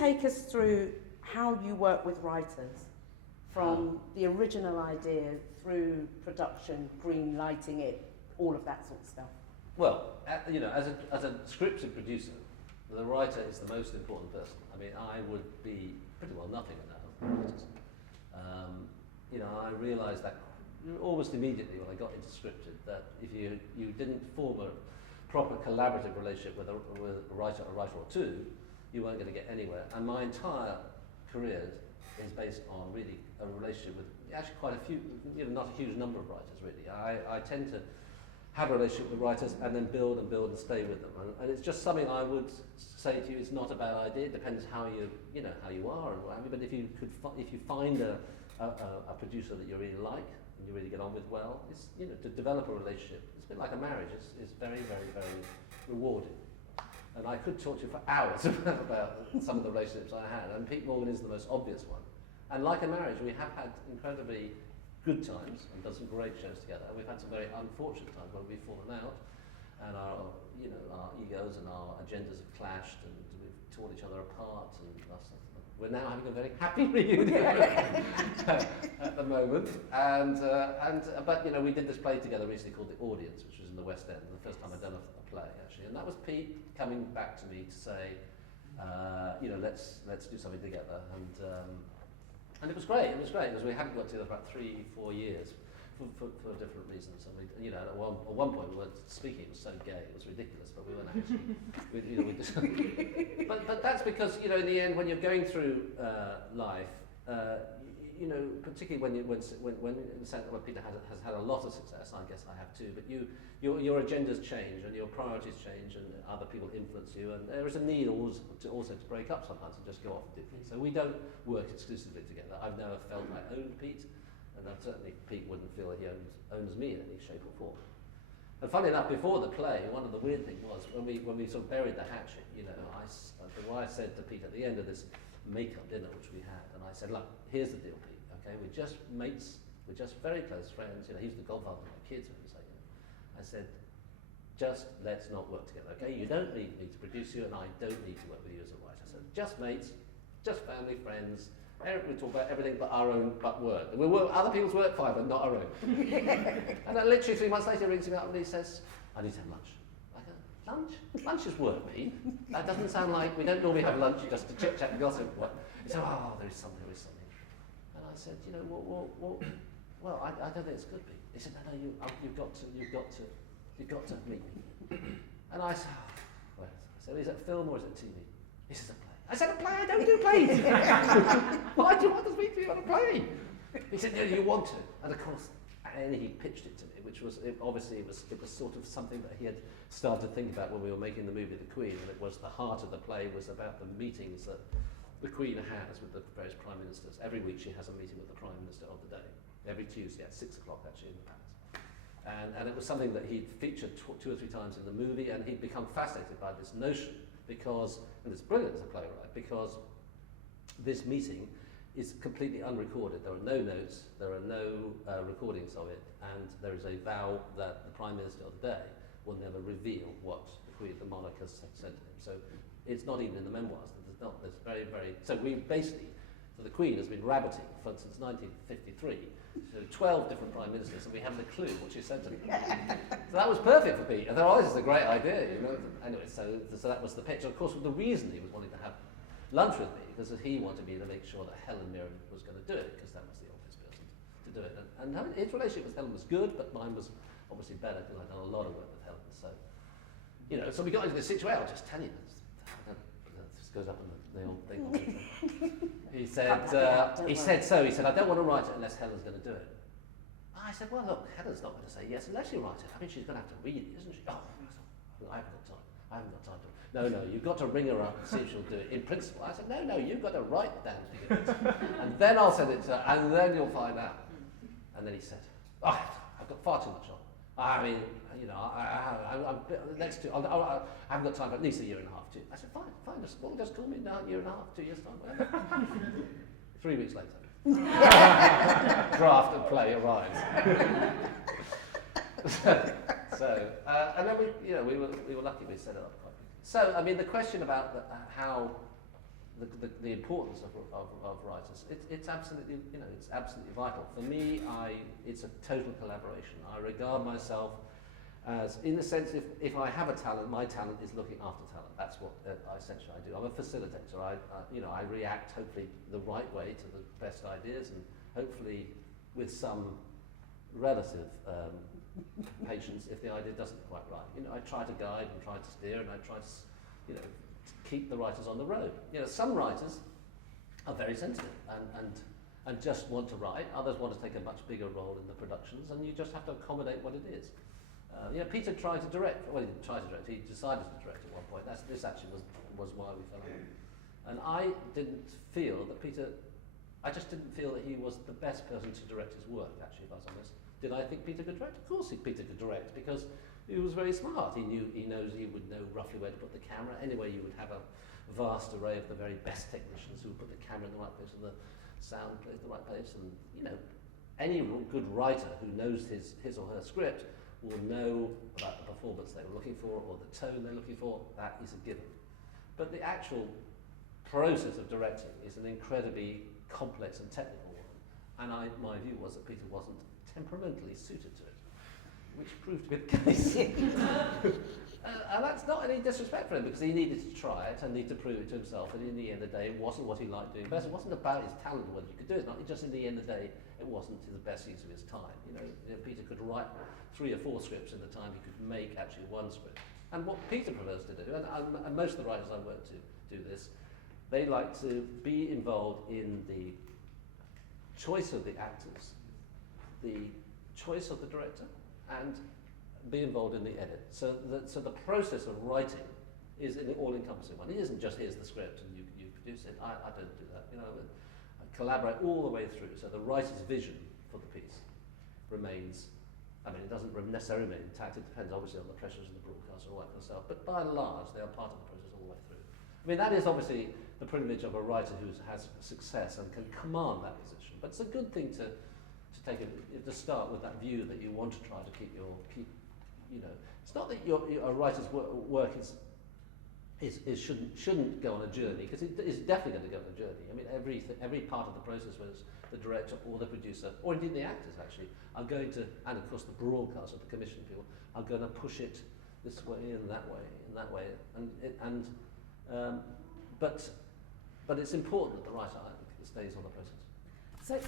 take us through how you work with writers from the original idea through production, green lighting it, all of that sort of stuff? Well, as a scripted producer, the writer is the most important person. I mean, I would be pretty well nothing without writers. I realised that almost immediately when I got into scripted that if you didn't form a proper collaborative relationship with a writer or two, you weren't going to get anywhere. And my entire career is based on really a relationship with actually quite a few, not a huge number of writers really. I tend to have a relationship with writers and then build and stay with them. And it's just something I would say to you, it's not a bad idea. It depends how you are and what have you. But if you find a producer that you really like and you really get on with well, it's to develop a relationship. It's a bit like a marriage. It's very, very, very rewarding. And I could talk to you for hours about some of the relationships I had. And Pete Morgan is the most obvious one. And like a marriage, we have had incredibly good times and done some great shows together. And we've had some very unfortunate times when we've fallen out, and our egos and our agendas have clashed, and we've torn each other apart. And we're now having a very happy reunion at the moment. But we did this play together recently called The Audience, which was in the West End. The first time I'd done a play actually, and that was Pete coming back to me to say, let's do something together. And it was great. Because we hadn't got together for about 3-4 years for different reasons. And at one point we weren't speaking. It was so gay. It was ridiculous. But we weren't actually. we just but that's because in the end, when you're going through life, particularly when Peter has had a lot of success, I guess I have too. But your agendas change and your priorities change, and other people influence you, and there is a need also to break up sometimes and just go off differently. So we don't work exclusively together. I've never felt I owned Pete, and certainly Pete wouldn't feel he owns me in any shape or form. And funny enough, before the play, one of the weird things was when we sort of buried the hatchet. I said to Pete at the end of this makeup dinner which we had, and I said, look, here's the deal, Pete. Okay, we're just mates. We're just very close friends. He's the godfather of my kids. I said, just let's not work together, okay? You don't need me to produce you, and I don't need to work with you as a writer. So just mates, just family, friends. We talk about everything but our own, but work. And we work other people's work fine, but not our own. And then literally 3 months later, he rings me up and he says, I need to have lunch. I go, lunch? Lunch is work, Pete. That doesn't sound like, we don't normally have lunch just to chit-chat and gossip. He said, there is something. And I said, well, I don't think it's good, Pete. He said, no, you've got to meet me. And I said, well, is it a film or is it TV? He says, a play. I said, a play? I don't do plays. Why do you want to speak to me on a play? He said, no, you want to. And of course, and he pitched it to me, which was, it was sort of something that he had started to think about when we were making the movie The Queen, and it was the heart of the play was about the meetings that the Queen has with the various Prime Ministers. Every week she has a meeting with the Prime Minister of the day. Every Tuesday at 6 o'clock actually in the palace. And it was something that he'd featured 2 or 3 times in the movie, and he'd become fascinated by this notion because, and it's brilliant as a playwright, because this meeting is completely unrecorded. There are no notes, there are no recordings of it, and there is a vow that the Prime Minister of the day will never reveal what the Queen, the monarch, has said to him. So it's not even in the memoirs. There's very, very. So we basically, so the Queen has been rabbiting since 1953. So 12 different prime ministers, and we haven't a clue what she said to them. So that was perfect for Pete. And I thought, this is a great idea, Anyway, so that was the pitch. And of course, the reason he was wanting to have lunch with me, because he wanted me to make sure that Helen Mirren was going to do it, because that was the obvious person to do it. And his relationship with Helen was good, but mine was obviously better because I'd done a lot of work with Helen. So, so we got into this situation. I'll just tell you. This goes up in the old thing. He said, I don't want to write it unless Helen's going to do it. I said, well, look, Helen's not going to say yes unless you write it. I mean, she's going to have to read it, isn't she? Oh, I haven't got time. I haven't got time to. No, you've got to ring her up and see if she'll do it. In principle, I said, no, you've got to write down things, and then I'll send it to her, and then you'll find out. And then he said, I've got far too much on. I mean, I'm next to. I haven't got time for at least a year and a half, 2. I said, fine. Just call me in a year and a half, 2 years time, whatever. 3 weeks later, draft and play arrives. And then we were lucky we set it up quite quickly. So I mean, the question about how the importance of writers. It's absolutely, it's absolutely vital. For me, it's a total collaboration. I regard myself as, in a sense, if I have a talent, my talent is looking after talent. That's what essentially I do. I'm a facilitator. I react hopefully the right way to the best ideas, and hopefully with some relative patience if the idea doesn't quite right. I try to guide and try to steer, and I try to, keep the writers on the road. Some writers are very sensitive and just want to write. Others want to take a much bigger role in the productions, and you just have to accommodate what it is. Peter tried to direct. Well, he didn't try to direct. He decided to direct at one point. This actually was why we fell in. And I didn't feel that Peter. I just didn't feel that he was the best person to direct his work. Actually, if I was honest, did I think Peter could direct? Of course, Peter could direct, because he was very smart. He would know roughly where to put the camera. Anyway, you would have a vast array of the very best technicians who would put the camera in the right place and the sound place in the right place. And any good writer who knows his or her script will know about the performance they were looking for or the tone they're looking for. That is a given. But the actual process of directing is an incredibly complex and technical one. And my view was that Peter wasn't temperamentally suited to it, which proved to be the case. And that's not any disrespect for him, because he needed to try it and need to prove it to himself. And in the end of the day, it wasn't what he liked doing best. It wasn't about his talent or whether he could do it. Not just in the end of the day, it wasn't the best use of his time. Peter could write 3 or 4 scripts in the time he could make actually one script. And what Peter prefers to do, and most of the writers I work to do this, they like to be involved in the choice of the actors, the choice of the director, and be involved in the edit. So the process of writing is an all-encompassing one. It isn't just here's the script and you produce it. I don't do that. I collaborate all the way through. So the writer's vision for the piece remains. It doesn't necessarily remain intact. It depends obviously on the pressures of the broadcast and all that kind of stuff. But by and large, they are part of the process all the way through. That is obviously the privilege of a writer who has success and can command that position. But it's a good thing to to start with that view that you want to try to keep. It's not that a writer's work shouldn't go on a journey, because it is definitely going to go on a journey. Every part of the process, whether it's the director or the producer, or indeed the actors actually, are going to, and of course the broadcast or the commission people, are going to push it this way and that way, but it's important that the writer, I think, stays on the process. So